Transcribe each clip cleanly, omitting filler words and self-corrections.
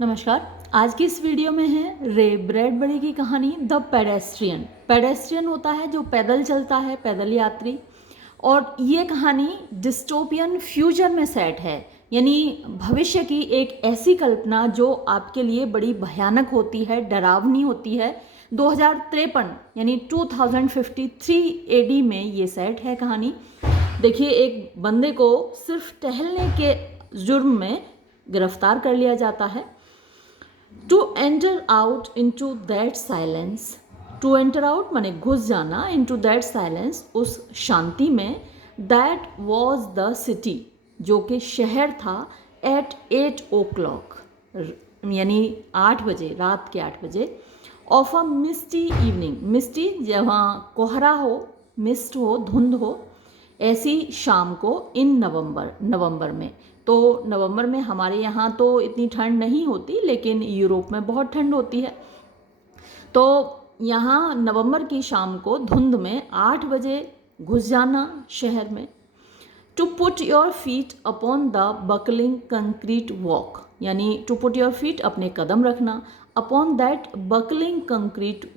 नमस्कार। आज की इस वीडियो में है रे ब्रैडबरी की कहानी द पेडेस्ट्रियन। पेडेस्ट्रियन होता है जो पैदल चलता है, पैदल यात्री। और ये कहानी डिस्टोपियन फ्यूचर में सेट है, यानी भविष्य की एक ऐसी कल्पना जो आपके लिए बड़ी भयानक होती है, डरावनी होती है। 2053 यानी 2053 एडी में ये सेट है कहानी। देखिए, एक बंदे को सिर्फ टहलने के जुर्म में गिरफ्तार कर लिया जाता है। To enter out into that silence, to enter out माने घुस जाना, इंटू दैट साइलेंस उस शांति में, दैट वॉज द सिटी जो कि शहर था, एट 8 o'clock यानी 8 बजे, रात के 8 बजे, ऑफ अ मिस्टी इवनिंग। मिस्टी जहाँ कोहरा हो, मिस्ट हो, धुंध हो, ऐसी शाम को इन नवंबर में। तो नवंबर में हमारे यहाँ तो इतनी ठंड नहीं होती, लेकिन यूरोप में बहुत ठंड होती है। तो यहाँ नवंबर की शाम को धुंध में 8 बजे घुस जाना शहर में। To put your feet upon the buckling concrete walk, यानी टू पुट योर फीट अपने कदम रखना, upon that buckling concrete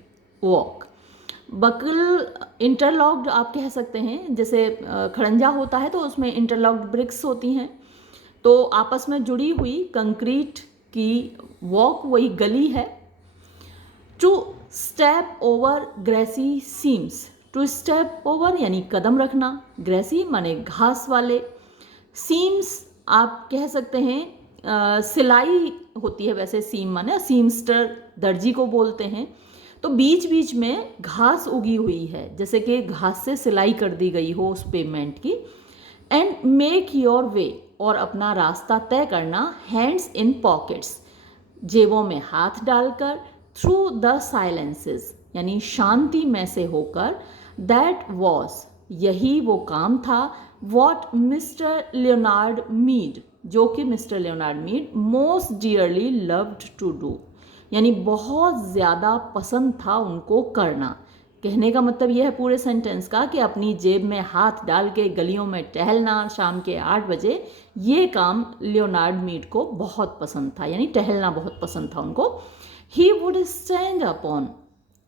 walk. Buckle interlocked आप कह सकते हैं, जैसे खड़ंजा होता है तो उसमें इंटरलॉक्ड ब्रिक्स होती हैं, तो आपस में जुड़ी हुई कंक्रीट की वॉक वही गली है। To step over grassy seams, to step over यानी कदम रखना, ग्रेसी माने घास वाले, सीम्स आप कह सकते हैं सिलाई होती है, वैसे सीम माने सीमस्टर दर्जी को बोलते हैं। तो बीच बीच में घास उगी हुई है, जैसे कि घास से सिलाई कर दी गई हो उस पेमेंट की। एंड मेक योर वे, और अपना रास्ता तय करना, हैंड्स इन पॉकेट्स जेबों में हाथ डालकर, थ्रू द साइलेंसेस यानी शांति में से होकर, दैट वॉज यही वो काम था, वॉट मिस्टर लियोनार्ड मीड जो कि mister Leonard Mead most dearly loved to do, यानी बहुत ज़्यादा पसंद था उनको करना। कहने का मतलब यह है पूरे सेंटेंस का कि अपनी जेब में हाथ डाल के गलियों में टहलना शाम के 8 बजे, ये काम लियोनार्ड मीड को बहुत पसंद था, यानी टहलना बहुत पसंद था उनको। ही वुड स्टैंड अपॉन,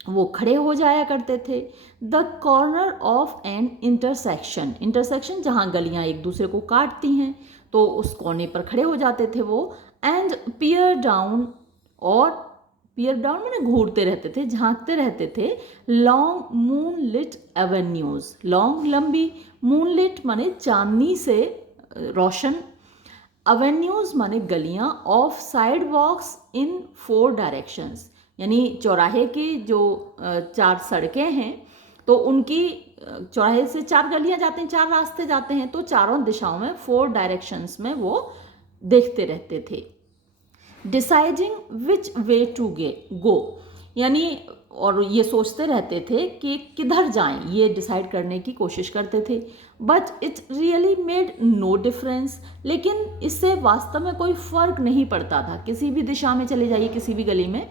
वो खड़े हो जाया करते थे, the corner of N intersection, intersection जहाँ गलियाँ एक दूसरे को काटती हैं, तो उस कोने पर खड़े हो जाते थे वो। एंड पियर डाउन, और पियर डाउन मैंने घूरते रहते थे, झांकते रहते थे, long moonlit avenues, long लंबी, मून लिट माने चांदनी से रोशन, अवेन्यूज माने गलियां, of sidewalks in 4 directions, यानी चौराहे की जो 4 सड़कें हैं, तो उनकी चौराहे से 4 गलियां जाते हैं, 4 रास्ते जाते हैं, तो चारों दिशाओं में 4 डायरेक्शंस में वो देखते रहते थे। Deciding which way to go, यानी और ये सोचते रहते थे कि किधर जाएं, ये डिसाइड करने की कोशिश करते थे। But it really made no difference, लेकिन इससे वास्तव में कोई फर्क नहीं पड़ता था, किसी भी दिशा में चले जाइए, किसी भी गली में।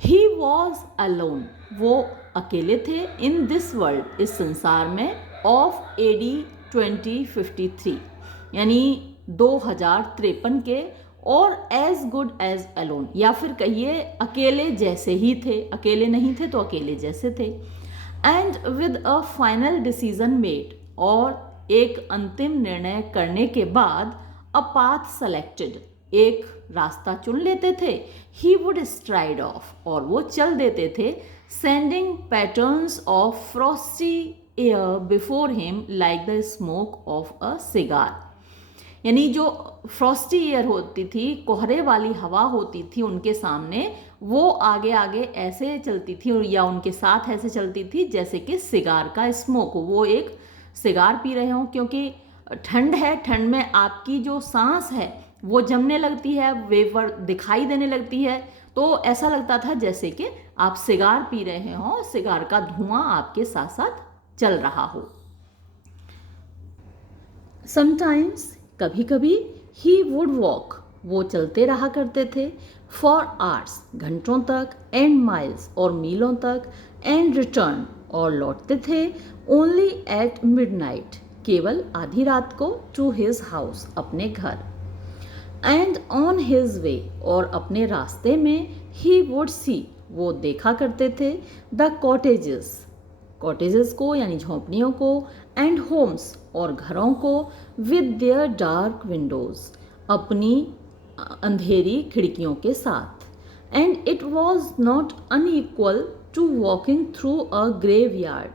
ही वॉज अलोन, वो अकेले थे, इन दिस वर्ल्ड, इस संसार में, ऑफ एडी 2053 यानी 2053 के, और एज गुड एज अलोन, या फिर कहिए अकेले जैसे ही थे, अकेले नहीं थे तो अकेले जैसे थे। And with a final decision made, और एक अंतिम निर्णय करने के बाद, अ पाथ सेलेक्टेड, एक रास्ता चुन लेते थे, ही वुड स्ट्राइड ऑफ, और वो चल देते थे, sending patterns of Frosty air before him like the smoke of a cigar, यानी जो फ्रॉस्टी एयर होती थी, कोहरे वाली हवा होती थी उनके सामने, वो आगे आगे ऐसे चलती थी या उनके साथ ऐसे चलती थी जैसे कि सिगार का स्मोक हो, वो एक सिगार पी रहे हों, क्योंकि ठंड है, ठंड में आपकी जो सांस है वो जमने लगती है, वेपर दिखाई देने लगती है, तो ऐसा लगता था जैसे कि आप सिगार पी रहे हों, सिगार का धुआं आपके साथ साथ चल रहा हो। समटाइम्स, कभी कभी, ही वुड वॉक, वो चलते रहा करते थे, फॉर आवर्स, घंटों तक, एंड माइल्स, और मीलों तक, एंड रिटर्न, और लौटते थे, ओनली एट मिडनाइट, केवल आधी रात को, टू हिज हाउस, अपने घर। एंड ऑन हिज वे, और अपने रास्ते में, ही वुड सी, वो देखा करते थे, द कॉटेजेस, कॉटेजेस को यानी झोंपड़ियों को, एंड होम्स, और घरों को, विद देयर डार्क विंडोज, अपनी अंधेरी खिड़कियों के साथ. And it was not unequal to walking through a graveyard,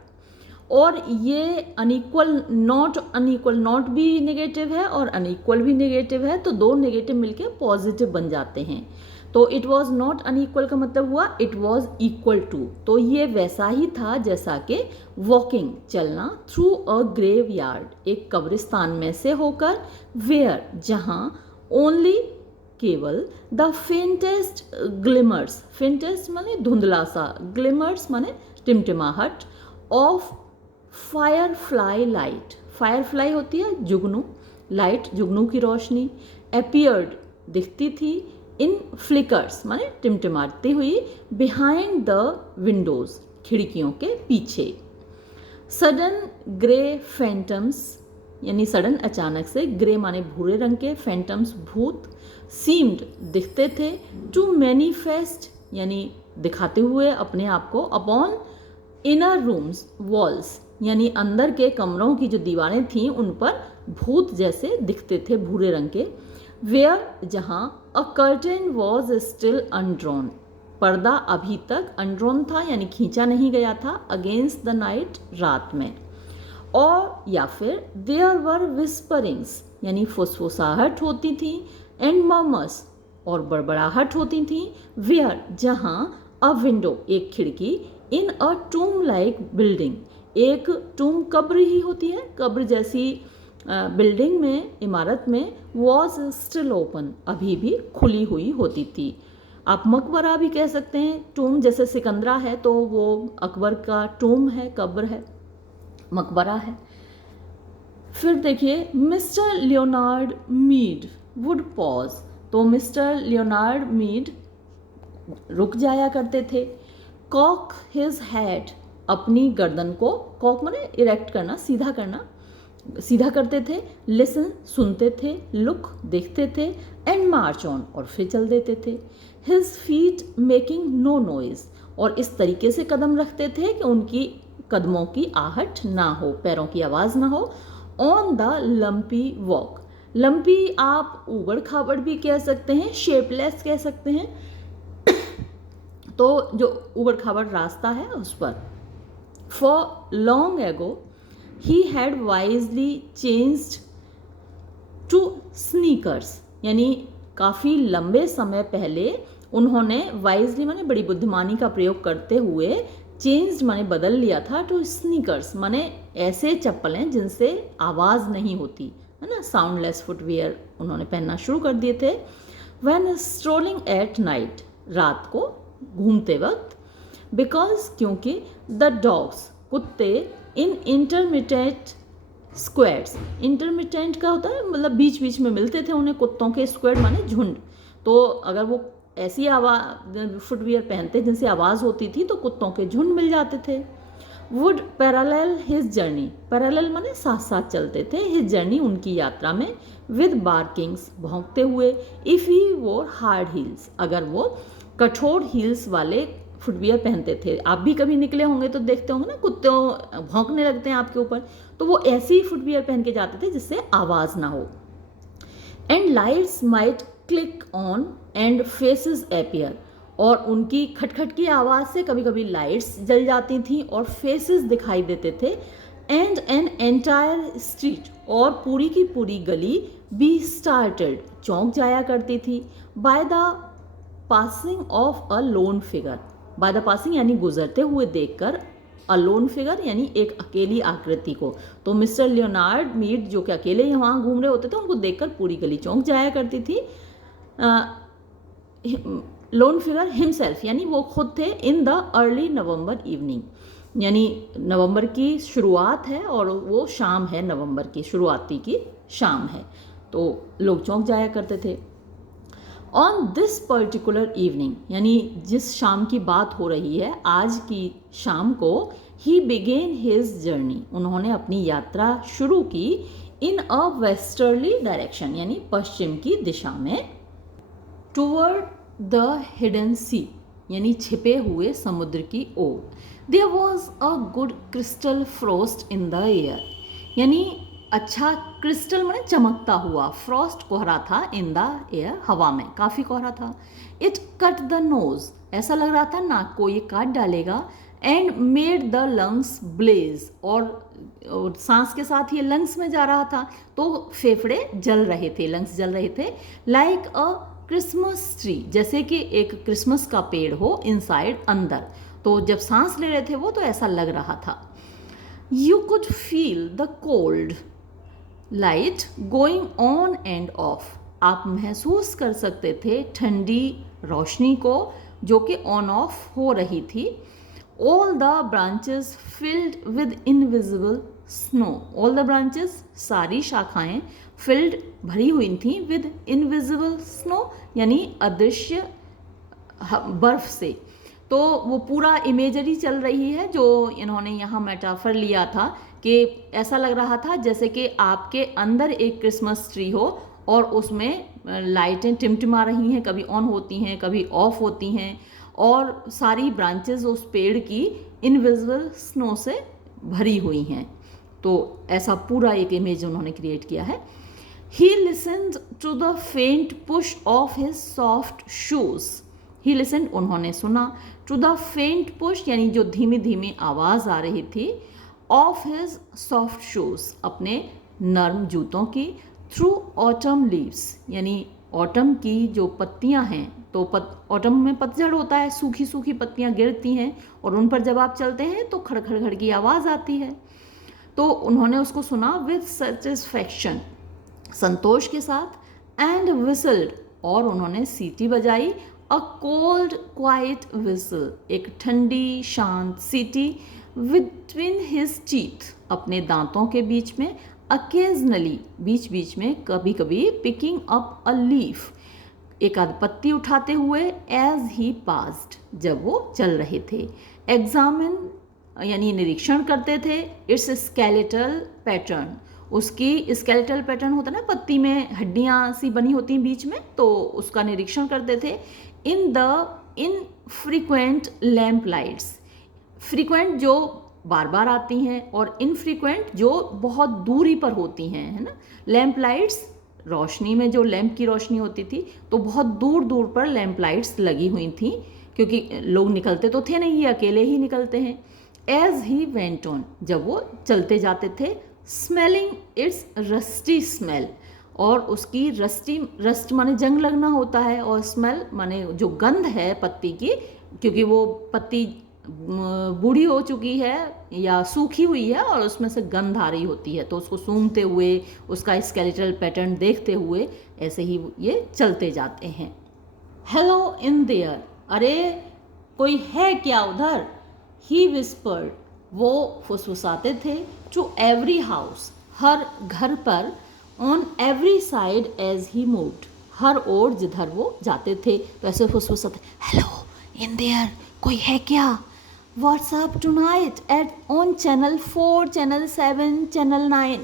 और ये अनइक्वल, नॉट भी नेगेटिव है और अनइक्वल भी नेगेटिव है, तो दो नेगेटिव मिलके पॉजिटिव बन जाते हैं. तो इट वॉज नॉट अनइक्वल का मतलब हुआ इट वॉज इक्वल टू, तो ये वैसा ही था जैसा कि वॉकिंग, चलना, थ्रू अ ग्रेव यार्ड, एक कब्रिस्तान में से होकर, वेयर, जहाँ, ओनली, केवल, द फेंटेस्ट ग्लिमर्स, फेंटेस्ट माने धुंधला सा, ग्लिमर्स माने टिमटिमाहट, ऑफ फायरफ्लाई लाइट, फायरफ्लाई होती है जुगनू, लाइट जुगनू की रोशनी, अपीयर्ड, दिखती थी, इन फ्लिकर्स माने टिमटिमाती हुई, बिहाइंड द विंडोज, खिड़कियों के पीछे. सडन ग्रे फैंटम्स, यानी सडन अचानक से, ग्रे माने भूरे रंग के, फैंटम्स भूत, सीम्ड दिखते थे, टू मैनिफेस्ट यानी दिखाते हुए अपने आप को, अपॉन इनर रूम्स वॉल्स, यानी अंदर के कमरों की जो दीवारें थीं उन पर भूत जैसे दिखते थे भूरे रंग के. वेयर, जहाँ, अ कर्टेन वॉज स्टिल अनड्रॉन, पर्दा अभी तक अनड्रॉन था यानी खींचा नहीं गया था, अगेंस्ट द नाइट, रात में. और या फिर देयर वर विस्परिंग्स, यानी फुसफुसाहट होती थी, एंड मर्मर्स, और बड़बड़ाहट होती थी, वेयर, जहाँ, अ विंडो, एक खिड़की, इन अ टूम लाइक बिल्डिंग, एक टूम कब्र ही होती है, कब्र जैसी बिल्डिंग में, इमारत में, वॉज स्टिल ओपन, अभी भी खुली हुई होती थी. आप मकबरा भी कह सकते हैं, टूम जैसे सिकंदरा है तो वो अकबर का टूम है, कब्र है, मकबरा है. फिर देखिए, mister Leonard Mead would pause, तो मिस्टर लियोनार्ड मीड रुक जाया करते थे. कॉक हिज हेड, अपनी गर्दन को, कॉक माने इरेक्ट करना, सीधा करना, सीधा करते थे. लिसन, सुनते थे. लुक, देखते थे. एंड मार्च ऑन, और फिर चल देते थे. His feet making no noise, और इस तरीके से कदम रखते थे कि उनकी कदमों की आहट ना हो, पैरों की आवाज़ ना हो. On the lumpy walk, lumpy आप ऊबड़ खाबड़ भी कह सकते हैं, शेपलेस कह सकते हैं, तो जो ऊबड़ खाबड़ रास्ता है उस पर. For long ago he had wisely changed to sneakers, यानी काफ़ी लंबे समय पहले उन्होंने वाइजली माने बड़ी बुद्धिमानी का प्रयोग करते हुए, चेंज्ड माने बदल लिया था, टू स्नीकर्स माने ऐसे चप्पलें जिनसे आवाज़ नहीं होती है ना, साउंडलेस फुटवियर उन्होंने पहनना शुरू कर दिए थे. व्हेन स्ट्रोलिंग एट नाइट, रात को घूमते वक्त, बिकॉज, क्योंकि, द डॉग्स, कुत्ते, इन इंटरमिटेंट स्क्वाड्स, इंटरमिटेंट का होता है मतलब बीच बीच में मिलते थे उन्हें, कुत्तों के स्क्वाड माने झुंड, तो अगर वो ऐसी आवाज़ फुटवियर पहनते जिनसे आवाज़ होती थी तो कुत्तों के झुंड मिल जाते थे. Would parallel his journey, parallel माने साथ साथ चलते थे, हिज जर्नी, उनकी यात्रा में, विद बार्किंग्स, भौंकते हुए, इफ़ ही वोर हार्ड हील्स, अगर वो कठोर हील्स वाले फुटवियर पहनते थे. आप भी कभी निकले होंगे तो देखते होंगे ना, कुत्ते भौंकने लगते हैं आपके ऊपर, तो वो ऐसे ही फुटवियर पहन के जाते थे जिससे आवाज़ ना हो. And lights might click on and faces appear, और उनकी खटखट की आवाज़ से कभी कभी लाइट्स जल जाती थी और फेसेस दिखाई देते थे. एंड एन एंटायर स्ट्रीट, और पूरी की पूरी गली, बी स्टार्टेड, चौंक जाया करती थी, by the passing of a loan figure, by the passing यानी गुजरते हुए देखकर, अ लोन फिगर यानी एक अकेली आकृति को. तो मिस्टर लियोनार्ड मीड जो कि अकेले ही वहाँ घूम रहे होते थे, उनको देखकर पूरी गली चौंक जाया करती थी. लोन फिगर हिमसेल्फ, यानी वो खुद थे, in the early November evening, यानी नवंबर की शुरुआत है और वो शाम है, नवंबर की शुरुआती की शाम है, तो लोग चौंक जाया करते थे. ऑन दिस पर्टिकुलर इवनिंग, यानी जिस शाम की बात हो रही है, आज की शाम को, ही बिगेन हिज जर्नी, उन्होंने अपनी यात्रा शुरू की, इन अ वेस्टर्ली डायरेक्शन, यानी पश्चिम की दिशा में, टूवर्ड द हिडन सी, यानी छिपे हुए समुद्र की ओर। There was a good crystal frost in the air, यानी अच्छा क्रिस्टल माने चमकता हुआ, फ्रॉस्ट कोहरा था, इन द एयर हवा में काफ़ी कोहरा था। इट कट द नोज, ऐसा लग रहा था नाक को ये काट डालेगा। And made the lungs blaze, और सांस के साथ ये लंग्स में जा रहा था तो फेफड़े जल रहे थे, लंग्स जल रहे थे। लाइक अ क्रिसमस ट्री, जैसे कि एक क्रिसमस का पेड़ हो इनसाइड, अंदर। तो जब सांस ले रहे थे वो तो ऐसा लग रहा था। You could feel the cold light going on end of, आप महसूस कर सकते थे ठंडी रोशनी को जो कि ऑन ऑफ हो रही थी। All the branches filled with invisible snow, all the branches, सारी शाखाएं, फिल्ड भरी हुई थी, विद इनविजिबल स्नो, यानी अदृश्य बर्फ से। तो वो पूरा इमेजरी चल रही है जो इन्होंने यहाँ मेटाफर लिया था, कि ऐसा लग रहा था जैसे कि आपके अंदर एक क्रिसमस ट्री हो और उसमें लाइटें टिमटिमा रही हैं, कभी ऑन होती हैं कभी ऑफ होती हैं, और सारी ब्रांचेस उस पेड़ की इनविजिबल स्नो से भरी हुई हैं। तो ऐसा पूरा एक इमेज उन्होंने क्रिएट किया है। He listened to the faint push of his soft shoes, he listened, उन्होंने सुना, टू द फेंट पुश, यानी जो धीमी धीमी आवाज़ आ रही थी, ऑफ हिज सॉफ्ट शूज, अपने नर्म जूतों की, थ्रू ऑटम लीव्स, यानी ऑटम की जो पत्तियां हैं, तो ऑटम में पतझड़ होता है, सूखी सूखी पत्तियां गिरती हैं और उन पर जब आप चलते हैं तो खड़खड़ खड़ की आवाज़ आती है। तो उन्होंने उसको सुना विद सेटिस्फैक्शन, संतोष के साथ, एंड विसल्ड, और उन्होंने सीटी बजाई, अ कोल्ड क्वाइट विसल, एक ठंडी शांत सीटी, बिटवीन हिज टीथ, अपने दांतों के बीच में, अकेजनली, बीच बीच में, कभी कभी, पिकिंग अप अ लीफ, एक आध पत्ती उठाते हुए, एज ही पास्ड, जब वो चल रहे थे, एग्जामिन, यानी निरीक्षण करते थे, इट्स स्केलेटल पैटर्न, उसकी स्केलेटल पैटर्न होता है ना, पत्ती में हड्डियाँ सी बनी होती हैं बीच में, तो उसका निरीक्षण करते थे। इन फ्रीक्वेंट लैम्प लाइट्स, फ्रीक्वेंट जो बार बार आती हैं और इनफ्रीक्वेंट जो बहुत दूरी पर होती हैं, है ना। लैम्प लाइट्स, रोशनी में जो लैम्प की रोशनी होती थी तो बहुत दूर दूर पर लैम्प लाइट्स लगी हुई थी, क्योंकि लोग निकलते तो थे नहीं, ये अकेले ही निकलते हैं। एज ही वेंट ऑन, जब वो चलते जाते थे, स्मेलिंग इट्स रस्टी स्मेल, और उसकी रस्ट माने जंग लगना होता है, और स्मेल माने जो गंध है पत्ती की, क्योंकि वो पत्ती बूढ़ी हो चुकी है या सूखी हुई है और उसमें से गंध आ रही होती है, तो उसको सूंघते हुए, उसका स्केलेटल पैटर्न देखते हुए ऐसे ही ये चलते जाते हैं। हेलो इन देयर, अरे कोई है क्या उधर, ही विस्पर्ड, वो फुसफुसाते थे, टू एवरी हाउस, हर घर पर, on every side as he moved, हर ओर जिधर वो जाते थे तो ऐसे फुसफुसाते, हेलो इन देयर, कोई है क्या, what's up tonight at on channel 4, channel 7, channel 9,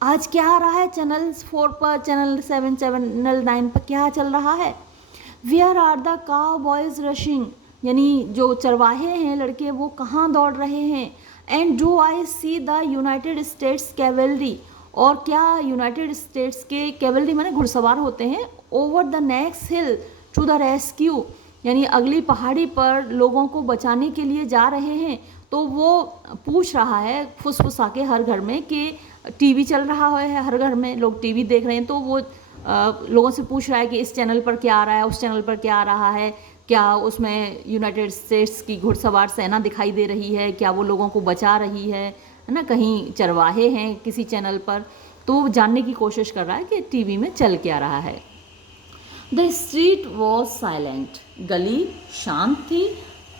आज क्या आ रहा है चैनल 4 पर, चैनल 7, चैनल 9 पर क्या चल रहा है। Where are the cowboys rushing, यानी जो चरवाहे हैं लड़के वो कहाँ दौड़ रहे हैं। And do I see the United states cavalry, और क्या यूनाइटेड स्टेट्स के कैवेलरी माने घुड़सवार होते हैं, over the next hill to the rescue, यानी अगली पहाड़ी पर लोगों को बचाने के लिए जा रहे हैं। तो वो पूछ रहा है फुसफुसा के हर घर में कि टीवी चल रहा है, हर घर में लोग टीवी देख रहे हैं, तो वो लोगों से पूछ रहा है कि इस चैनल पर क्या आ रहा है, उस चैनल पर क्या आ रहा है, क्या उसमें यूनाइटेड स्टेट्स की घुड़सवार सेना दिखाई दे रही है, क्या वो लोगों को बचा रही है ना, कहीं चरवाहे हैं किसी चैनल पर, तो वो जानने की कोशिश कर रहा है कि टीवी में चल क्या रहा है। द स्ट्रीट वॉज साइलेंट, गली शांत थी,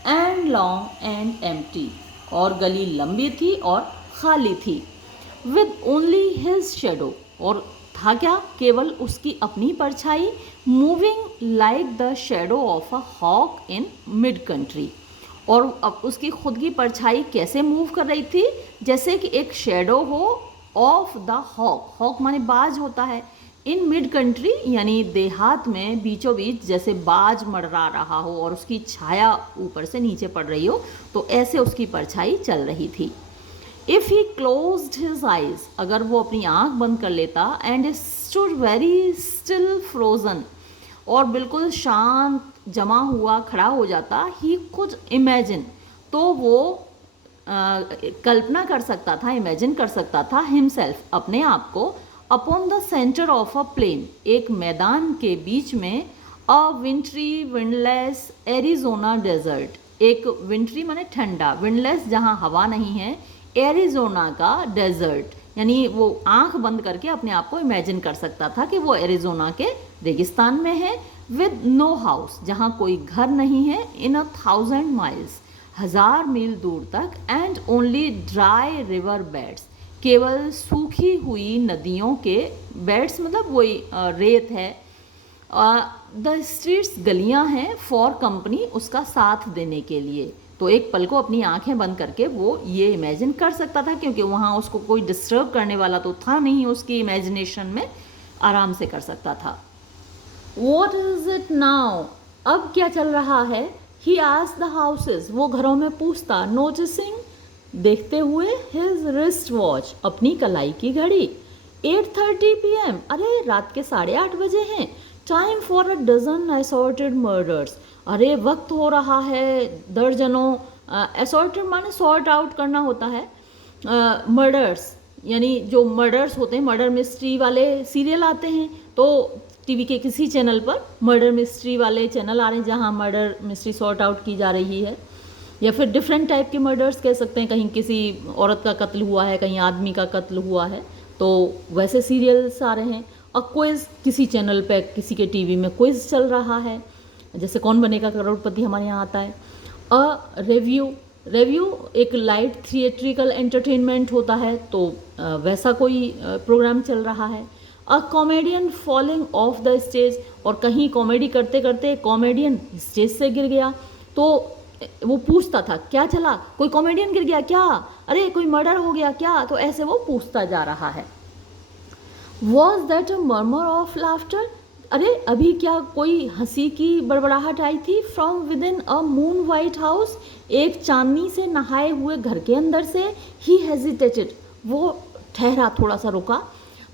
एंड लॉन्ग एंड एम्प्टी, और गली लंबी थी और खाली थी, विद ओनली हिज शेडो, और था क्या, केवल उसकी अपनी परछाई, moving like the shadow of a hawk in midcountry, और अब उसकी खुद की परछाई कैसे मूव कर रही थी, जैसे कि एक शेडो हो ऑफ द हॉक, हॉक माने बाज होता है, इन मिड कंट्री यानी देहात में बीचों बीच जैसे बाज मंडरा रहा हो और उसकी छाया ऊपर से नीचे पड़ रही हो, तो ऐसे उसकी परछाई चल रही थी। If he closed his eyes, अगर वो अपनी आंख बंद कर लेता, and stood very still frozen, और बिल्कुल शांत जमा हुआ खड़ा हो जाता, ही कुड इमेजिन, तो वो कल्पना कर सकता था, इमेजिन कर सकता था, हिमसेल्फ अपने आप को, upon the centre of a plain, एक मैदान के बीच में, a wintry windless Arizona desert, एक विंट्री माने ठंडा, विंडलेस जहाँ हवा नहीं है, एरिजोना का डेजर्ट, यानी वो आंख बंद करके अपने आप को इमेजिन कर सकता था कि वो एरिजोना के रेगिस्तान में है, विद नो हाउस, जहाँ कोई घर नहीं है, इन 1000 माइल्स, 1000 मील दूर तक, and only dry river beds, केवल सूखी हुई नदियों के बेड्स, मतलब वही रेत है, द स्ट्रीट्स गलियां हैं, फॉर कंपनी, उसका साथ देने के लिए। तो एक पल को अपनी आंखें बंद करके वो ये इमेजिन कर सकता था, क्योंकि वहाँ उसको कोई डिस्टर्ब करने वाला तो था नहीं, उसकी इमेजिनेशन में आराम से कर सकता था। What is it now? अब क्या चल रहा है? He asked the houses, वो घरों में पूछता, noticing, देखते हुए, his wrist watch, अपनी कलाई की घड़ी, 8:30 PM, अरे रात के 8:30 बजे हैं, time for a dozen assorted murders, अरे वक्त हो रहा है दर्जनों, assorted माने sort out करना होता है, मर्डर्स यानी जो मर्डर्स होते हैं, मर्डर मिस्ट्री वाले सीरियल आते हैं, तो टीवी के किसी चैनल पर मर्डर मिस्ट्री वाले चैनल आ रहे हैं जहाँ मर्डर मिस्ट्री सॉर्ट आउट की जा रही है, या फिर डिफरेंट टाइप के मर्डर्स कह सकते हैं, कहीं किसी औरत का कत्ल हुआ है, कहीं आदमी का कत्ल हुआ है, तो वैसे सीरियल्स आ रहे हैं। और क्विज़ किसी चैनल पे किसी के टीवी में क्विज़ चल रहा है, जैसे कौन बनेगा करोड़पति हमारे यहाँ आता है। रिव्यू, रिव्यू एक लाइट थिएट्रिकल एंटरटेनमेंट होता है, तो वैसा कोई प्रोग्राम चल रहा है। A comedian falling of the stage, और कहीं कॉमेडी करते करते कॉमेडियन स्टेज से गिर गया, तो वो पूछता था क्या चला, कोई कॉमेडियन गिर गया क्या, अरे कोई मर्डर हो गया क्या, तो ऐसे वो पूछता जा रहा है। Was that a murmur of laughter, अरे अभी क्या कोई हंसी की बड़बड़ाहट आई थी, from with in a moon white house, एक चांदनी से नहाए हुए घर के अंदर से। ही हेजिटेटेड, वो ठहरा, थोड़ा सा रुका,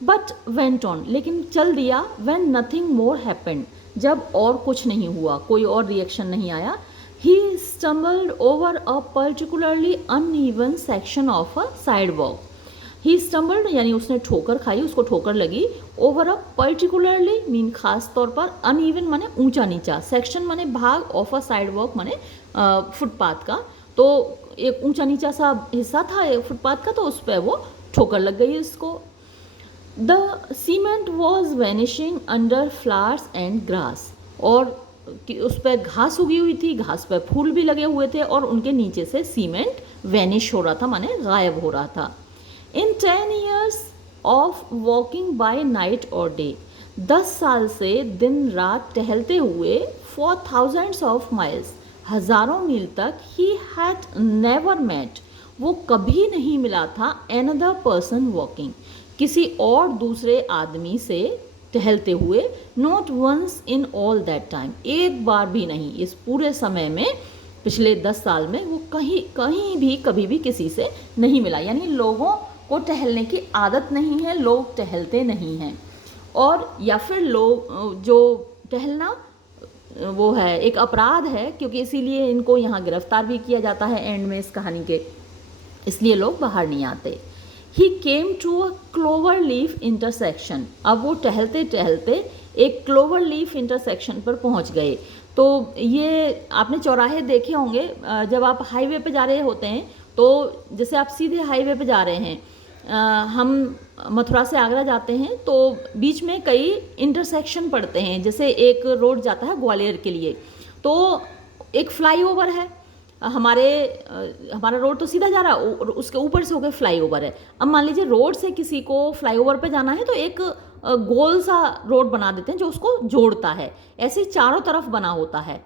बट वेंट ऑन, लेकिन चल दिया, व्हेन नथिंग मोर हैपेंड, जब और कुछ नहीं हुआ, कोई और रिएक्शन नहीं आया। He stumbled over a particularly uneven section of a sidewalk, he stumbled यानी उसने ठोकर खाई, उसको ठोकर लगी, ओवर अ पर्टिकुलरली मीन खास तौर पर, अनइवन माने ऊंचा नीचा, सेक्शन माने भाग, ऑफ अ साइड वॉक माने फुटपाथ का, तो एक ऊंचा नीचा सा हिस्सा था फुटपाथ का, तो उस पर वो ठोकर लग गई उसको। The cement was vanishing under flowers and grass, और उस पर घास उगी हुई थी, घास पर फूल भी लगे हुए थे, और उनके नीचे से सीमेंट वैनिश हो रहा था, माने गायब हो रहा था। इन 10 years of walking by night और डे, 10 साल से दिन रात टहलते हुए, फॉर थाउजेंड्स ऑफ माइल्स, हजारों मील तक, ही हैड नेवर मेट, वो कभी नहीं मिला था, एनदर पर्सन वॉकिंग, किसी और दूसरे आदमी से टहलते हुए, not once in all that time, एक बार भी नहीं इस पूरे समय में, पिछले 10 साल में वो कहीं भी कभी भी किसी से नहीं मिला। यानी लोगों को टहलने की आदत नहीं है, लोग टहलते नहीं हैं, और या फिर लोग जो टहलना वो है एक अपराध है, क्योंकि इसीलिए इनको यहाँ गिरफ्तार भी किया जाता है एंड में इस कहानी के, इसलिए लोग बाहर नहीं आते। He came to a cloverleaf intersection, अब वो टहलते टहलते एक क्लोवर लीफ इंटरसेक्शन पर पहुंच गए। तो ये आपने चौराहे देखे होंगे, जब आप हाईवे पे जा रहे होते हैं, तो जैसे आप सीधे हाईवे पे जा रहे हैं, हम मथुरा से आगरा जाते हैं, तो बीच में कई इंटरसेक्शन पड़ते हैं, जैसे एक रोड जाता है ग्वालियर के लिए, तो एक फ्लाईओवर है, हमारा रोड तो सीधा जा रहा है, उसके ऊपर से होकर फ्लाईओवर है। अब मान लीजिए रोड से किसी को फ्लाईओवर पे जाना है, तो एक गोल सा रोड बना देते हैं जो उसको जोड़ता है, ऐसे चारों तरफ बना होता है।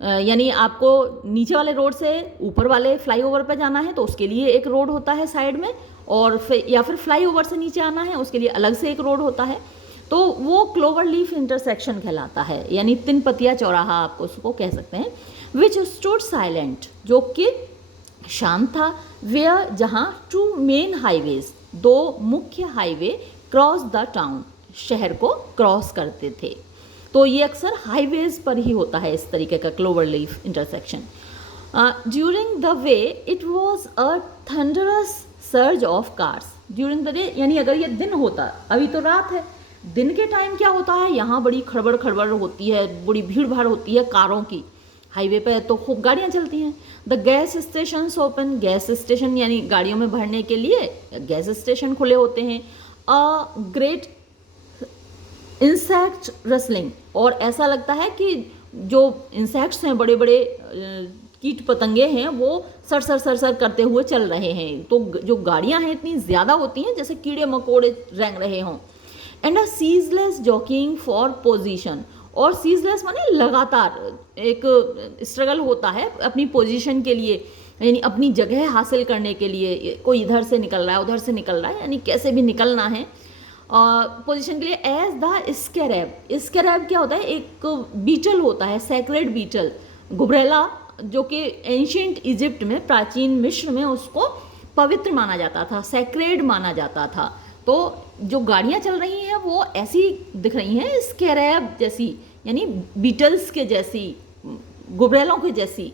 यानी आपको नीचे वाले रोड से ऊपर वाले फ्लाईओवर पे जाना है, तो उसके लिए एक रोड होता है साइड में, और फिर या फिर फ्लाईओवर से नीचे आना है, उसके लिए अलग से एक रोड होता है, तो वो क्लोवर लीफ इंटरसेक्शन कहलाता है, यानी तिनपतिया चौराहा आप उसको कह सकते हैं। विच स्टूड साइलेंट, जो कि शांत था। वेयर, जहाँ टू मेन हाईवेज, दो मुख्य हाईवे क्रॉस द टाउन, शहर को क्रॉस करते थे। तो ये अक्सर हाईवेज पर ही होता है इस तरीके का clover leaf intersection. During the way it was a thunderous surge of cars during the day, यानी अगर ये दिन होता, अभी तो रात है, दिन के टाइम क्या होता है, यहाँ बड़ी खड़बड़ खड़बड़ होती है, बड़ी भीड़ भाड़ होती है कारों की, हाईवे पे तो खूब गाड़ियाँ चलती हैं। The gas station open, gas station यानी गाड़ियों में भरने के लिए गैस स्टेशन खुले होते हैं। अ ग्रेट इंसेक्ट रसलिंग, और ऐसा लगता है कि जो इंसेक्ट्स हैं, बड़े बड़े कीट पतंगे हैं, वो सर सर सर सर करते हुए चल रहे हैं। तो जो गाड़ियां हैं इतनी ज़्यादा होती हैं जैसे कीड़े मकोड़े रेंग रहे हों। And a ceaseless jockeying for position, और सीजलेस माने लगातार एक स्ट्रगल होता है अपनी पोजीशन के लिए, यानी अपनी जगह हासिल करने के लिए। कोई इधर से निकल रहा है, उधर से निकल रहा है, यानी कैसे भी निकलना है पोजीशन के लिए। एज द स्कैरेब, स्कैरेब क्या होता है, एक बीटल होता है, सैक्रेड बीटल, गुबरेला, जो कि एंशियंट इजिप्ट में, प्राचीन मिस्र में उसको पवित्र माना जाता था, सैक्रेड माना जाता था। तो जो गाड़ियाँ चल रही हैं वो ऐसी दिख रही हैं स्कैरेब जैसी, यानी बीटल्स के जैसी, गुबरेलों के जैसी।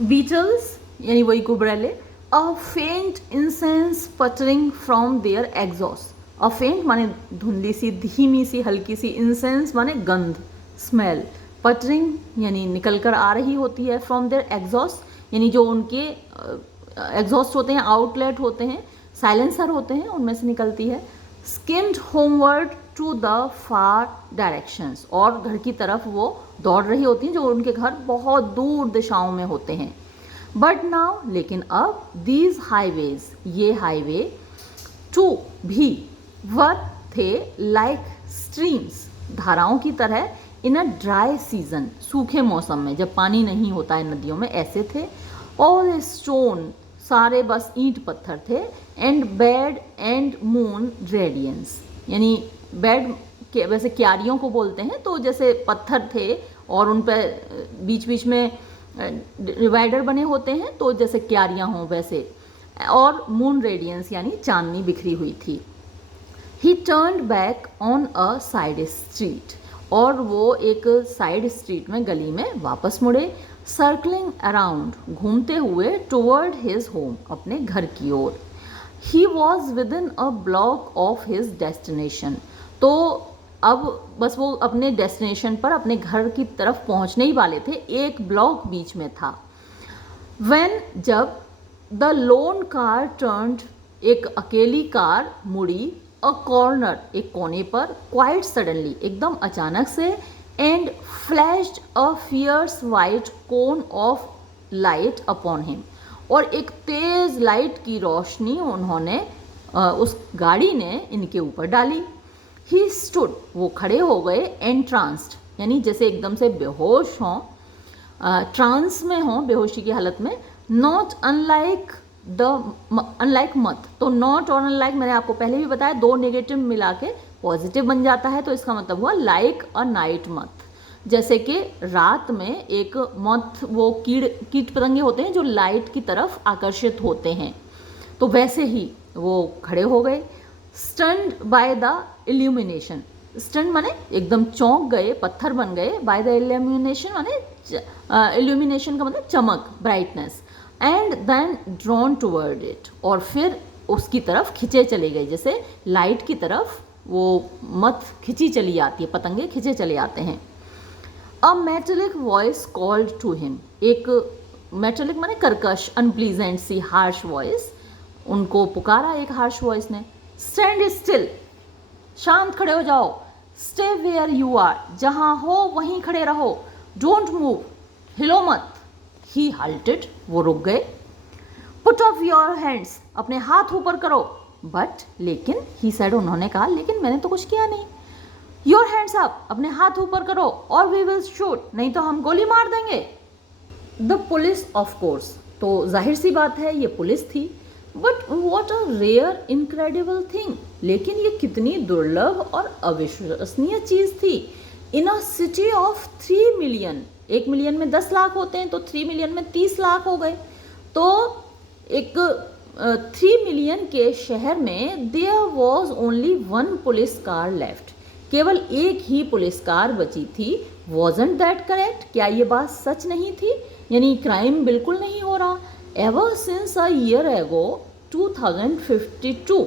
बीटल्स यानी वही गुबरेले। अ फेंट इंसेंस पटरिंग फ्रॉम देयर एग्जॉस्ट, अ फेंट माने धुंधली सी, धीमी सी, हल्की सी, इंसेंस माने गंध, स्मेल, पटरिंग यानी निकल कर आ रही होती है, फ्रॉम देयर एग्जॉस्ट यानी जो उनके एग्जॉस्ट होते हैं, आउटलेट होते हैं, साइलेंसर होते हैं, उनमें से निकलती है। Skimmed homeward to the far directions, और घर की तरफ वो दौड़ रही होती हैं, जो उनके घर बहुत दूर दिशाओं में होते हैं। बट नाउ, लेकिन अब, दीज हाईवेज, ये हाईवे, टू भी, वर थे लाइक स्ट्रीम्स, धाराओं की तरह, इन अ ड्राई सीजन, सूखे मौसम में जब पानी नहीं होता है नदियों में, ऐसे थे। ऑल स्टोन, सारे बस ईंट पत्थर थे। And bed and moon radiance, यानी बेड के वैसे क्यारियों को बोलते हैं, तो जैसे पत्थर थे और उन पर बीच बीच में डिवाइडर बने होते हैं, तो जैसे क्यारियाँ हों वैसे, और मून रेडियंस यानी चांदनी बिखरी हुई थी। ही turned back on a side street, और वो एक साइड स्ट्रीट में, गली में वापस मुड़े। सर्कलिंग अराउंड, घूमते हुए, टुवर्ड हिज होम, अपने घर की ओर। He was within a block of his destination, तो अब बस वो अपने डेस्टिनेशन पर, अपने घर की तरफ पहुंचने ही वाले थे, एक ब्लॉक बीच में था। व्हेन, जब, द लोन कार टर्न्ड, एक अकेली कार मुड़ी, अ कॉर्नर, एक कोने पर, क्वाइट सडनली, एकदम अचानक से, and flashed a fierce white cone of light upon him, और एक तेज लाइट की रोशनी उन्होंने उस गाड़ी ने इनके ऊपर डाली। ही स्टूड, वो खड़े हो गए, एंट्रांस्ड यानी जैसे एकदम से बेहोश हों, ट्रांस में हों, बेहोशी की हालत में। नॉट अनलाइक अनलाइक मत, तो नॉट और अनलाइक मैंने आपको पहले भी बताया, दो नेगेटिव मिला के पॉजिटिव बन जाता है, तो इसका मतलब हुआ लाइक अ नाइट मत, जैसे कि रात में एक मथ, वो कीट पतंगे होते हैं जो लाइट की तरफ आकर्षित होते हैं, तो वैसे ही वो खड़े हो गए। Stunned by the illumination, stunned माने एकदम चौंक गए, पत्थर बन गए। बाय द इल्यूमिनेशन माने इल्यूमिनेशन का मतलब चमक, brightness. And then drawn toward it, और फिर उसकी तरफ खिंचे चले गए, जैसे लाइट की तरफ वो मत खिंची चली आती है, पतंगे खिंचे चले आते हैं। A metallic voice called to him, एक मेटेलिक माने कर्कश, अनप्लीजेंट सी, हार्श वॉइस, उनको पुकारा एक हार्श वॉइस ने। स्टैंड स्टिल, शांत खड़े हो जाओ। स्टे वेयर यू आर, जहाँ हो वहीं खड़े रहो। डोंट मूव, हिलो मत। ही हाल्टेड, वो रुक गए। पुट ऑफ योर हैंड्स, अपने हाथ ऊपर करो। बट, लेकिन, ही सेड, उन्होंने कहा, लेकिन मैंने तो कुछ किया नहीं। योर हैंड्स अप, अपने हाथ ऊपर करो, और वी विल शूट, नहीं तो हम गोली मार देंगे। द पुलिस ऑफ कोर्स, तो जाहिर सी बात है ये पुलिस थी। But what a rare incredible thing, लेकिन ये कितनी दुर्लभ और अविश्वसनीय चीज़ थी। In a city of 3 million, 1 million में 10 लाख होते हैं तो 3 मिलियन में 30 लाख हो गए। तो एक 3 मिलियन के शहर में there was only 1 police car left, केवल एक ही पुलिस कार बची थी। वॉजंट दैट करेक्ट, क्या ये बात सच नहीं थी? यानी क्राइम बिल्कुल नहीं हो रहा। Ever since a year ago 2052,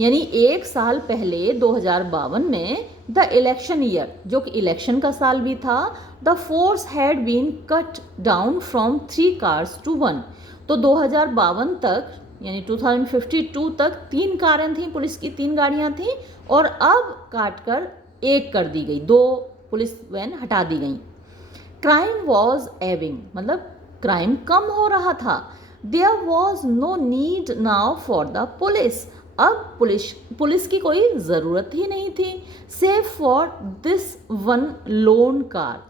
यानी एक साल पहले 2052 में द इलेक्शन ईयर, जो कि इलेक्शन का साल भी था, the force had been cut down from 3 cars to 1। तो 2052 तक यानी 2052 तक 3 कारें थीं, पुलिस की 3 गाड़ियां थीं, और अब काट कर 1 कर दी गई, 2 पुलिस वैन हटा दी गई। क्राइम वॉज एबिंग, मतलब क्राइम कम हो रहा था। There was no need now for the police, अब पुलिस की कोई ज़रूरत ही नहीं थी। Save for this one lone car,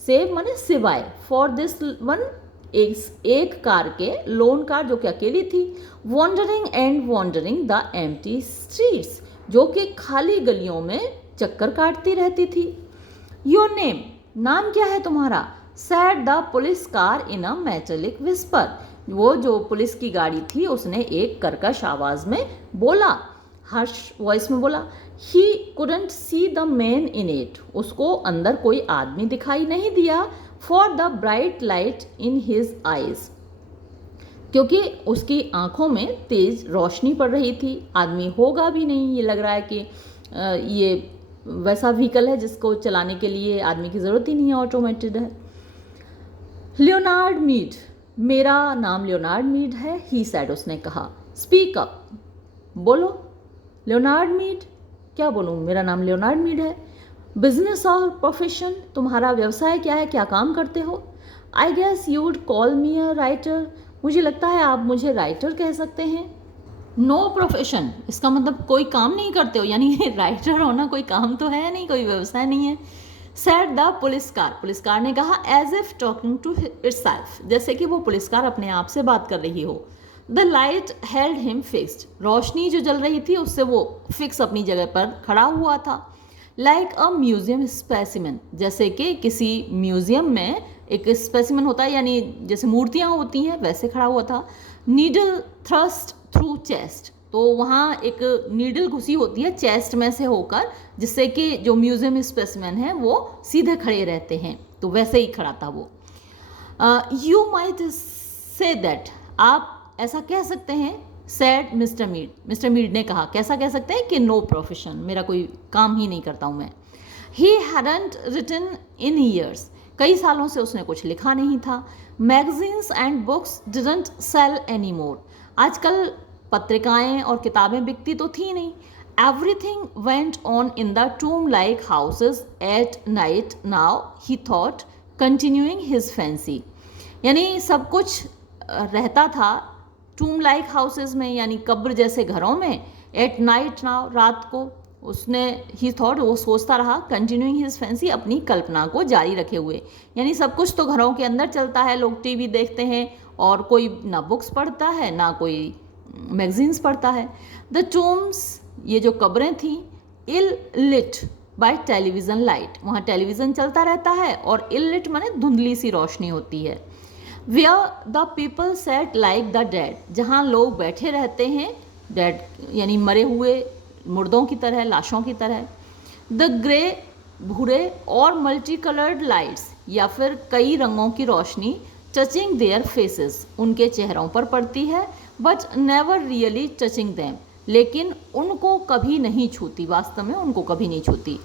save माने सिवाय, फॉर दिस वन एक कार के, लोन कार जो कि अकेली थी। वॉन्डरिंग द एम्प्टी स्ट्रीट्स, जो कि खाली गलियों में चक्कर काटती रहती थी। योर नेम, नाम क्या है तुम्हारा? Sad the police car in a metallic whisper, वो जो पुलिस की गाड़ी थी उसने एक कर्कश आवाज में बोला, हर्ष वॉइस में बोला। He couldn't see the man in it, उसको अंदर कोई आदमी दिखाई नहीं दिया। For the bright light in his eyes, क्योंकि उसकी आंखों में तेज रोशनी पड़ रही थी। आदमी होगा भी नहीं, ये लग रहा है कि ये वैसा व्हीकल है जिसको चलाने के लिए आदमी की ज़रूरत ही नहीं है, ऑटोमेटेड है। लियोनार्ड मीड, मेरा नाम लियोनार्ड मीड है। ही सैड, उसने कहा। स्पीक अप, बोलो। लियोनार्ड मीड, क्या बोलूँ, मेरा नाम लियोनार्ड मीड है। बिजनेस और प्रोफेशन, तुम्हारा व्यवसाय क्या है, क्या काम करते हो? I guess you would call me a writer, मुझे लगता है आप मुझे राइटर कह सकते हैं। नो प्रोफेशन, इसका मतलब कोई काम नहीं करते हो, यानी राइटर होना कोई काम तो है नहीं, कोई व्यवसाय नहीं है। सैड द पुलिस कार ने कहा, as if talking to itself, जैसे कि वो पुलिस कार अपने आप से बात कर रही हो। The light held him fixed, रोशनी जो जल रही थी उससे वो फिक्स अपनी जगह पर खड़ा हुआ था। लाइक अ म्यूजियम स्पेसिमेन, जैसे कि किसी म्यूजियम में एक स्पेसिमेन होता है, यानी जैसे मूर्तियाँ होती हैं, वैसे खड़ा हुआ था। नीडल थ्रस्ट थ्रू चेस्ट, तो वहाँ एक नीडल घुसी होती है चेस्ट में से होकर, जिससे कि जो म्यूजियम स्पेसिमेन है वो सीधे खड़े रहते हैं, तो वैसे ही खड़ा था वो। यू माइट से दैट, आप ऐसा कह सकते हैं। सैड मिस्टर मीड ने कहा, कैसा कह सकते हैं कि नो प्रोफेशन, मेरा कोई काम ही नहीं करता हूँ मैं। He hadn't written in years, कई सालों से उसने कुछ लिखा नहीं था। Magazines and books didn't sell any more, आजकल पत्रिकाएं और किताबें बिकती तो थी नहीं। Everything went on in the tomb like houses at night now, he thought, continuing his fancy, यानी सब कुछ रहता था टूम लाइक हाउसेज में, यानी कब्र जैसे घरों में। एट नाइट नाउ, रात को, उसने ही थॉट, वो सोचता रहा। कंटिन्यूइंग हिज फैंसी, अपनी कल्पना को जारी रखे हुए, यानी सब कुछ तो घरों के अंदर चलता है, लोग टीवी देखते हैं और कोई ना बुक्स पढ़ता है ना कोई मैगजीन्स पढ़ता है। द टूम्स, ये जो कब्रें थीं, इल लिट बाय टेलीविज़न लाइट, वहाँ टेलीविज़न चलता रहता है, और इल लिट माने धुंधली सी रोशनी होती है। Where the people sat like the dead, जहाँ लोग बैठे रहते हैं, डेड यानी मरे हुए मुर्दों की तरह, लाशों की तरह। द ग्रे, भूरे और मल्टी कलर्ड लाइट्स, या फिर कई रंगों की रोशनी, टचिंग देयर फेसेस, उनके चेहरों पर पड़ती है। But never really touching them, लेकिन उनको कभी नहीं छूती, वास्तव में उनको कभी नहीं छूती।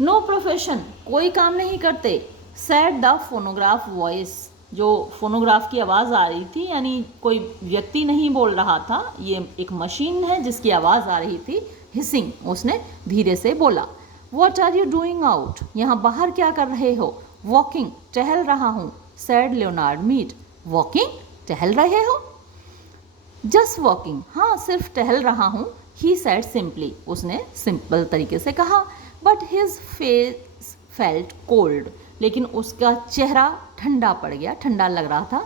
नो प्रोफेशन, कोई काम नहीं करते। सैड द फोनोग्राफ वॉइस, जो फोनोग्राफ की आवाज़ आ रही थी, यानी कोई व्यक्ति नहीं बोल रहा था, ये एक मशीन है जिसकी आवाज़ आ रही थी, हिसिंग, उसने धीरे से बोला। What are you doing out, यहाँ बाहर क्या कर रहे हो? वॉकिंग, टहल रहा हूँ। सैड लियोनार्ड मीड, वॉकिंग, टहल रहे हो? जस्ट वॉकिंग, हाँ सिर्फ टहल रहा हूँ। ही सैड सिंपली, उसने सिंपल तरीके से कहा। But his face felt cold, लेकिन उसका चेहरा ठंडा पड़ गया, ठंडा लग रहा था।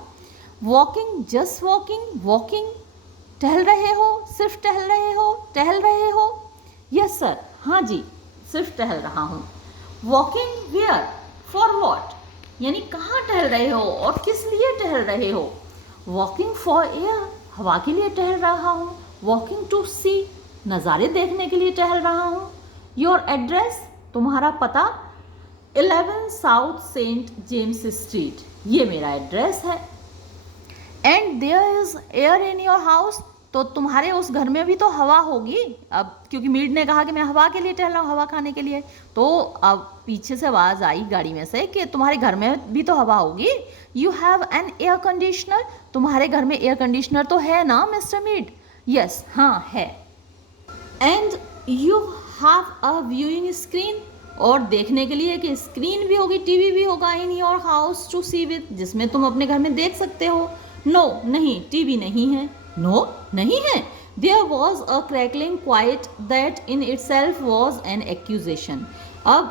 वॉकिंग, जस्ट वॉकिंग, वॉकिंग, टहल रहे हो, सिर्फ टहल रहे हो, टहल रहे हो? यस सर, हाँ जी, सिर्फ टहल रहा हूँ। वॉकिंग वेयर, फॉर वॉट, यानी कहाँ टहल रहे हो और किस लिए टहल रहे हो? वॉकिंग फॉर एयर, हवा के लिए टहल रहा हूँ। वॉकिंग टू सी, नज़ारे देखने के लिए टहल रहा हूँ। योर एड्रेस, तुम्हारा पता? 11 साउथ सेंट जेम्स स्ट्रीट, ये मेरा एड्रेस है। And there is air in your house, तो तुम्हारे उस घर में भी तो हवा होगी। अब क्योंकि मीड ने कहा कि मैं हवा के लिए टहल रहा हूँ, हवा खाने के लिए, तो अब पीछे से आवाज़ आई गाड़ी में से कि तुम्हारे घर में भी तो हवा होगी। You have an air conditioner, तुम्हारे घर में एयर कंडीशनर तो है ना मिस्टर मीड? यस, हाँ है। And you have a viewing screen, और देखने के लिए कि स्क्रीन भी होगी, टीवी भी होगा, in your house to see with, जिसमें तुम अपने घर में देख सकते हो। नो, नहीं, टीवी नहीं है। नो, नहीं है। There was a crackling quiet that in itself was an accusation. अब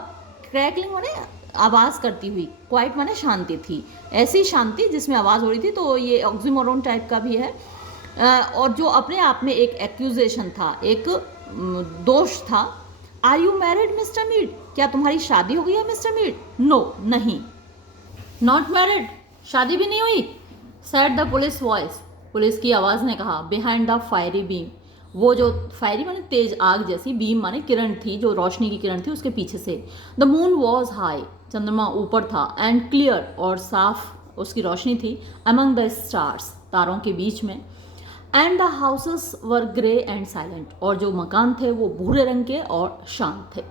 क्रैकलिंग माने आवाज़ करती हुई, क्वाइट माने शांति थी, ऐसी शांति जिसमें आवाज़ हो रही थी, तो ये ऑक्सीमोरोन टाइप का भी है। और जो अपने आप में एक एक्यूजेशन था, एक दोष था। Are you married Mister Mead, क्या तुम्हारी शादी हो गई है मिस्टर मीड? नो, नहीं। नॉट मैरिड, शादी भी नहीं हुई। Said the police voice, police की आवाज़ ने कहा। बिहाइंड द फायरी बीम, वो जो फायरी माने तेज आग जैसी, बीम माने किरण थी, जो रोशनी की किरण थी, उसके पीछे से। द मून वॉज हाई, चंद्रमा ऊपर था। एंड क्लियर, और साफ उसकी रोशनी थी। अमंग द स्टार्स, तारों के बीच में। And the houses were grey and silent, और जो मकान थे वो भूरे रंग के और शांत थे।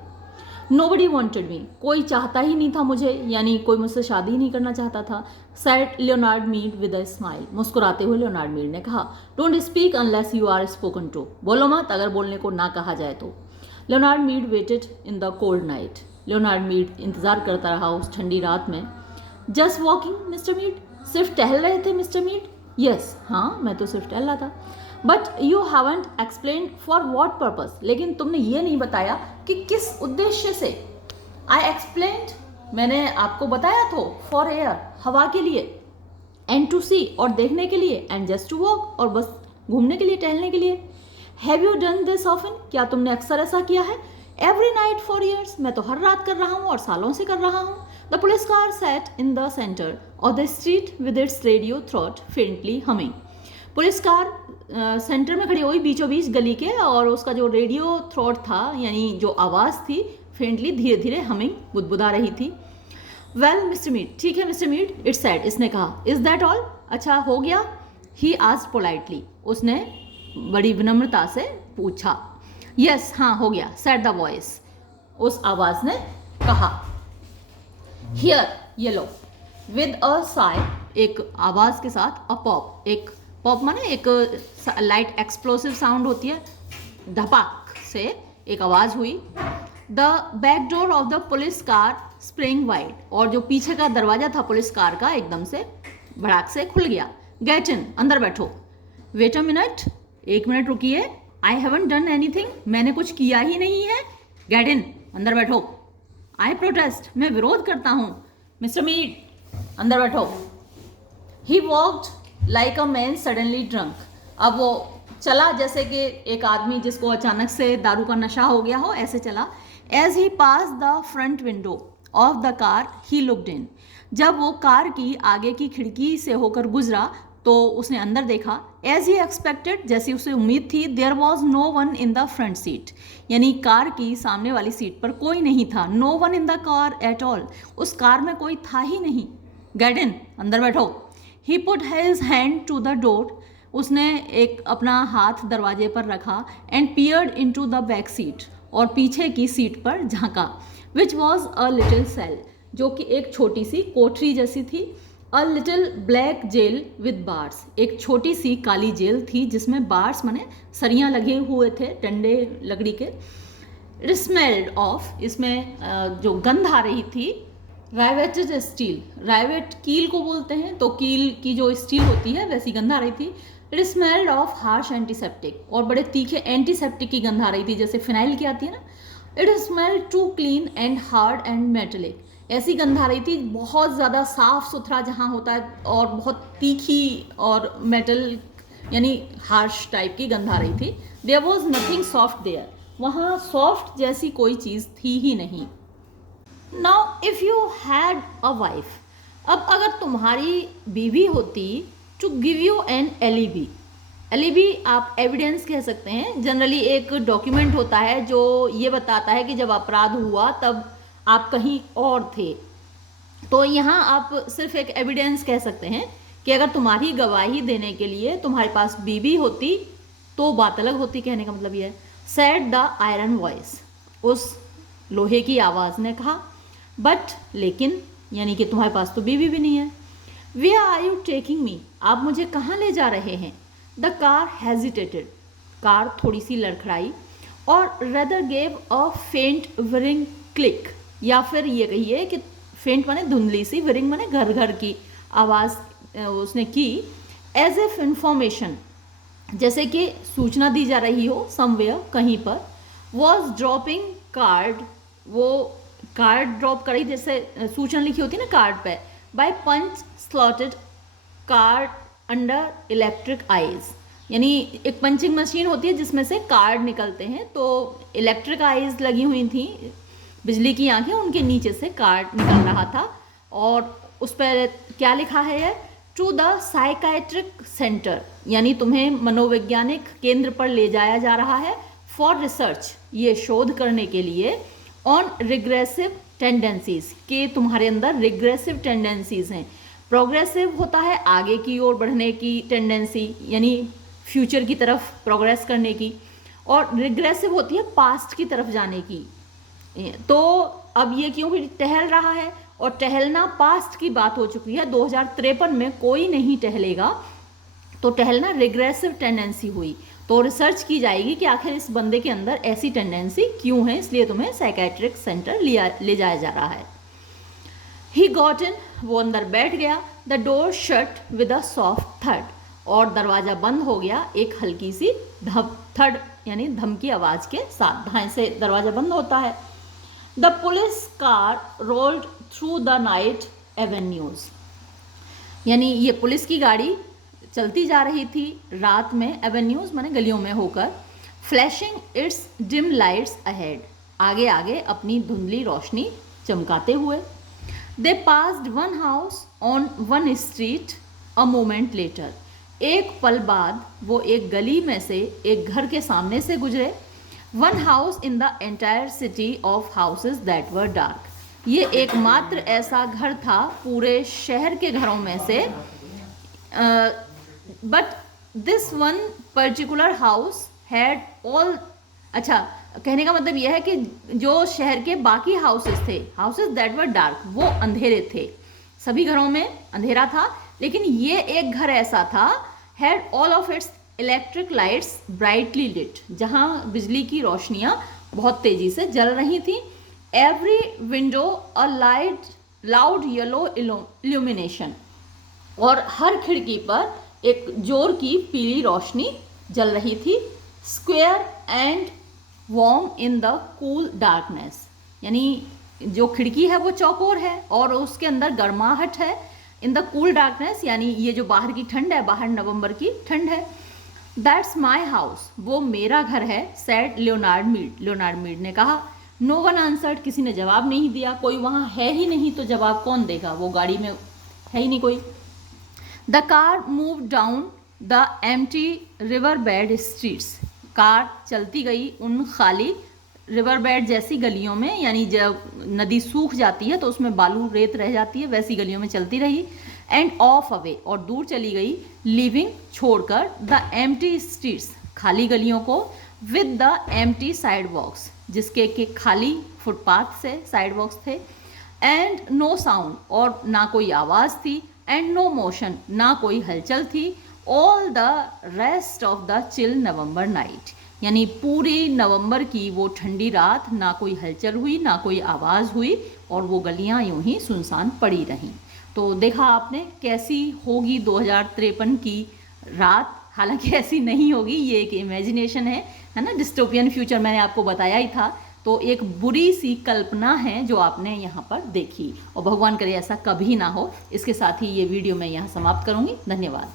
नोबडी वॉन्टेड मी, कोई चाहता ही नहीं था मुझे, यानी कोई मुझसे शादी ही नहीं करना चाहता था। Said Leonard Mead with a smile, मुस्कुराते हुए लियोनार्ड मीड ने कहा। Don't speak unless you are spoken to, बोलो मत अगर बोलने को ना कहा जाए तो। Leonard Mead waited in the cold night, Leonard Mead इंतजार करता रहा उस ठंडी रात में। जस्ट वॉकिंग मिस्टर मीड, सिर्फ टहल रहे थे मिस्टर मीड? यस, हाँ, मैं तो सिर्फ टहल रहा था। But you haven't explain for what purpose, लेकिन तुमने ये नहीं बताया कि किस उद्देश्य से। आई एक्सप्लेन्ड, मैंने आपको बताया तो, फॉर एयर, हवा के लिए। एंड टू सी, और देखने के लिए। एंड जस्ट टू वॉक, और बस घूमने के लिए, टहलने के लिए। Have you done this often, क्या तुमने अक्सर ऐसा किया है? एवरी नाइट फॉर ईयर्स, मैं तो हर रात कर रहा हूँ और सालों से कर रहा हूँ। The police car sat in the centre of the street with its radio throat faintly humming, police car centre में खड़ी हुई बीचों बीच गली के, और उसका जो रेडियो थ्रॉट था, यानी जो आवाज़ थी, फेंटली, धीरे धीरे हमिंग, बुदबुदा रही थी। वेल मिस्टर मीड, ठीक है मिस्टर मीड, इट्स सैड, इसने कहा। इज दैट ऑल, अच्छा हो गया? ही आस्क्ड पोलाइटली, उसने बड़ी विनम्रता से पूछा। यस, हाँ हो गया, सैड द वॉइस, उस आवाज़ ने कहा। हियर, ये लो, विद अ साई, एक आवाज़ के साथ, अ पॉप, एक पॉप माने एक लाइट एक्सप्लोसिव साउंड होती है, धपाक से एक आवाज़ हुई। The back door of the police car spring wide, और जो पीछे का दरवाजा था पुलिस कार का, एकदम से भड़ाक से खुल गया। गेट इन, अंदर बैठो। वेट अ मिनट, एक मिनट रुकिए। आई हैवंट डन एनीथिंग, मैंने कुछ किया ही नहीं है। गेट इन, अंदर बैठो। आई प्रोटेस्ट, मैं विरोध करता हूँ। मिस्टर मीड, अंदर बैठो। He walked like a man suddenly drunk, अब वो चला जैसे कि एक आदमी जिसको अचानक से दारू का नशा हो गया हो, ऐसे चला। As he pass the front window of the car he looked in, जब वो कार की आगे की खिड़की से होकर गुजरा तो उसने अंदर देखा। एज ही एक्सपेक्टेड, जैसी उसे उम्मीद थी, there was no one in the front seat, यानी कार की सामने वाली सीट पर कोई नहीं था। No one in the car at all, उस कार में कोई था ही नहीं। गेट इन, अंदर बैठो। He put his hand to the door, उसने एक अपना हाथ दरवाजे पर रखा। And peered into the back seat, और पीछे की सीट पर झांका। Which was a little cell, जो कि एक छोटी सी कोठरी जैसी थी। A little black gel with bars, एक छोटी सी काली जेल थी जिसमें बार्स माने सरियाँ लगे हुए थे, डंडे लकड़ी के। इट स्मेल्ड ऑफ, इसमें जो गंध आ रही थी, राइवेटेड स्टील, राइवेट कील को बोलते हैं, तो कील की जो स्टील होती है वैसी गंध आ रही थी। It smelled of harsh antiseptic, और बड़े तीखे एंटीसेप्टिक की गंध आ रही थी, जैसे फिनाइल की आती है ना। It smelled too clean and hard and metallic, ऐसी गंध आ रही थी बहुत ज़्यादा साफ सुथरा जहाँ होता है, और बहुत तीखी और मेटल यानी हार्श टाइप की गंध आ रही थी। There was nothing soft there, वहाँ सॉफ्ट जैसी कोई चीज़ थी ही नहीं। Now if you had a wife, अब अगर तुम्हारी बीवी होती to give you an alibi, alibi आप एविडेंस कह सकते हैं, जनरली एक डॉक्यूमेंट होता है जो ये बताता है कि जब अपराध हुआ तब आप कहीं और थे। तो यहाँ आप सिर्फ एक एविडेंस कह सकते हैं कि अगर तुम्हारी गवाही देने के लिए तुम्हारे पास बीवी होती तो बात अलग होती। कहने का मतलब ये है, सेड द आयरन वॉइस, उस लोहे की आवाज़ ने कहा, बट लेकिन, यानी कि तुम्हारे पास तो बीवी भी नहीं है। Where are you taking me, आप मुझे कहाँ ले जा रहे हैं। द कार हेजिटेटेड, कार थोड़ी सी लड़खड़ाई, और रेदर गेव अ फेंट विरिंग क्लिक, या फिर ये कहिए कि फेंट माने धुंधली सी, विरिंग माने घर घर की आवाज़ उसने की, एज एफ इंफॉर्मेशन, जैसे कि सूचना दी जा रही हो, समवेयर कहीं पर। वॉज ड्रॉपिंग कार्ड, वो कार्ड ड्रॉप करी, जैसे सूचना लिखी होती है ना कार्ड पे, by punch slotted card under electric eyes, यानी एक पंचिंग मशीन होती है जिसमें से कार्ड निकलते हैं, तो इलेक्ट्रिक आइज लगी हुई थी, बिजली की आंखें, उनके नीचे से कार्ड निकल रहा था। और उस पर क्या लिखा है, टू द साइकाइट्रिक सेंटर, यानी तुम्हें मनोवैज्ञानिक केंद्र पर ले जाया जा रहा है, फॉर रिसर्च, ये शोध करने के लिए, ऑन रिग्रेसिव टेंडेंसीज, के तुम्हारे अंदर रिग्रेसिव टेंडेंसीज हैं। प्रोग्रेसिव होता है आगे की ओर बढ़ने की टेंडेंसी, यानी फ्यूचर की तरफ प्रोग्रेस करने की, और रिग्रेसिव होती है पास्ट की तरफ जाने की। तो अब ये क्योंकि टहल रहा है, और टहलना पास्ट की बात हो चुकी है, 2053 में कोई नहीं टहलेगा, तो टहलना रिग्रेसिव टेंडेंसी हुई। तो रिसर्च की जाएगी कि आखिर इस बंदे के अंदर ऐसी टेंडेंसी क्यों है, इसलिए तुम्हें साइकेट्रिक सेंटर ले जाया जा रहा है। ही गॉट इन, वो अंदर बैठ गया, the door shut with a soft थड, और दरवाज़ा बंद हो गया एक हल्की सी थड, यानी धम की आवाज़ के साथ, धाएं से दरवाज़ा बंद होता है। The police car rolled through the night avenues, यानी ये पुलिस की गाड़ी चलती जा रही थी रात में, एवेन्यूज माने गलियों में होकर, flashing its dim lights ahead, आगे आगे अपनी धुंधली रोशनी चमकाते हुए। They passed one house on one street a moment later, एक पल बाद वो एक गली में से एक घर के सामने से गुजरे। One house in the entire city of houses that were dark, ये एकमात्र ऐसा घर था पूरे शहर के घरों में से, but this one particular house had all, अच्छा कहने का मतलब यह है कि जो शहर के बाकी हाउसेस थे, हाउसेस दैट वर डार्क, वो अंधेरे थे, सभी घरों में अंधेरा था, लेकिन ये एक घर ऐसा था, had all of its electric lights brightly lit, जहाँ बिजली की रोशनियाँ बहुत तेज़ी से जल रही थी। Every window a loud yellow illumination, और हर खिड़की पर एक जोर की पीली रोशनी जल रही थी। Square and warm in the cool darkness, यानी जो खिड़की है वो चौकोर है और उसके अंदर गर्माहट है। इन द कूल डार्कनेस, यानी ये जो बाहर की ठंड है, बाहर नवंबर की ठंड है। दैट्स माई हाउस, वो मेरा घर है, said Leonard Mead, Leonard Mead ने कहा। नो वन आंसर्ड, किसी ने जवाब नहीं दिया, कोई वहाँ है ही नहीं तो जवाब कौन देगा, वो गाड़ी में है ही नहीं कोई। The car move down the empty river bed streets, car चलती गई उन खाली रिवर बेड जैसी गलियों में, यानी जब नदी सूख जाती है तो उसमें बालू रेत रह जाती है, वैसी गलियों में चलती रही। एंड ऑफ अवे, और दूर चली गई, लिविंग छोड़कर, द एम्प्टी स्ट्रीट्स, खाली गलियों को, विद द एम्प्टी साइड वॉक्स, जिसके के खाली फुटपाथ से साइड वॉक्स थे। एंड नो साउंड, और ना कोई आवाज़ थी। एंड नो मोशन, ना कोई हलचल थी। All the rest of the chill November night, यानी पूरी नवंबर की वो ठंडी रात, ना कोई हलचल हुई, ना कोई आवाज़ हुई, और वो गलियां यूं ही सुनसान पड़ी रहीं। तो देखा आपने कैसी होगी 2053 की रात, हालांकि ऐसी नहीं होगी, ये एक इमेजिनेशन है ना, डिस्टोपियन फ्यूचर मैंने आपको बताया ही था। तो एक बुरी सी कल्पना है जो आपने यहाँ पर देखी, और भगवान करे ऐसा कभी ना हो। इसके साथ ही ये वीडियो मैं यहाँ समाप्त करूँगी। धन्यवाद।